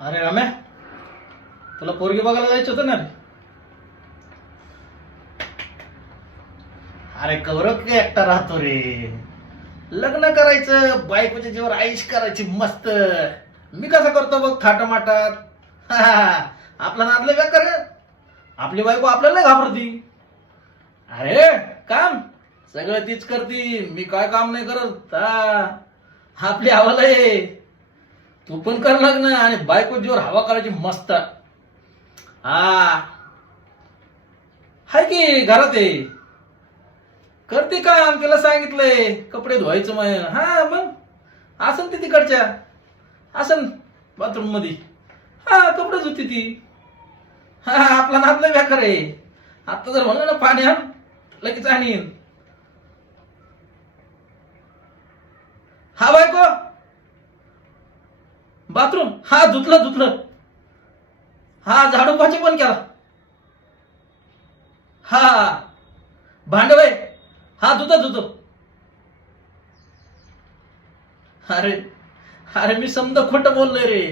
अरे रम्या, तुला पोरगी बघायला जायचं होतं ना रे? अरे कौरव काय एकटा राहतो रे. लग्न करायचं, बायकोच्या जीवावर आईश करायची मस्त. मी कसं करतो बघ थाटामाटात. आपला नादलं काय कर. आपली बायको आपल्याला घाबरती. अरे काम सगळं तीच करती, मी काय काम नाही करत. आपली हवाला आहे. तू पण कर लग्न आणि बायको जीवर हवा करायची मस्त. हाय की घरात आहे, करते काम. तिला सांगितलंय कपडे धुवायचं मग आसन ती तिकडच्या आसन बाथरूम मध्ये. कपडे धुती ती. आपला नातलं बेकार आहे. आता जर म्हणलं ना पाणी आण, लगेच आणीन. बायको बाथरूम धुतलं. झाडू पाची पण केला. भांडे बाई धुतो. अरे मी समजा खोटं बोललोय रे.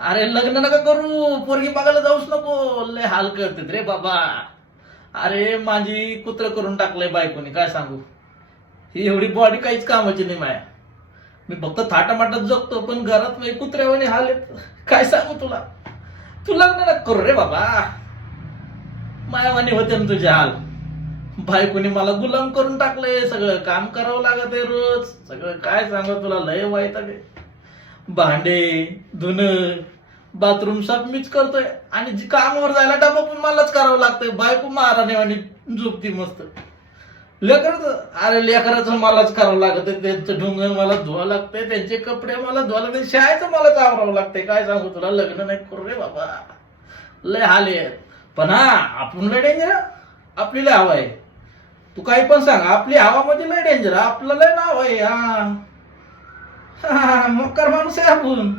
अरे लग्न नका करू, पोरगी बघायला जाऊच नको. लय हाल करते रे बाबा. अरे माझी कुत्र करून टाकलंय बायकोनी, काय सांगू. ही एवढी बॉडी काहीच कामाची नाही माया. मी फक्त थाटामाटात जगतो, पण घरात मी कुत्र्यावानी हाल येत. काय सांगू तुला. तू लग्न नका करू रे बाबा. मायावानी होते ना तुझे हाल. बायकोनी मला गुलाम करून टाकलंय. सगळं काम करावं लागत आहे रोज. सगळं काय सांगू तुला, लय वाईट आहे. भांडे धुणं, बाथरूम साफ मीच करतोय. आणि जी कामावर जायला डबा पण मलाच करावं लागतंय. बायको महाराणीवानी झोपती मस्त. लेकराचं मलाच करावं लागत. त्यांचं ढुंग मला धुवा लागतंय, त्यांचे कपडे मला धुवा लागते, शाळेचं मलाच आवरावं लागतंय. काय सांगू तुला, लग्न नाही करू रे बाबा. लय हाल आहेत. पण आपण लय डेंजर. आपली लय हवा आहे. तू काही पण सांग, आपली हवा म्हणजे लय डेंजर. आपलं लय नाव आहे. मकर माणूस आहे आपण.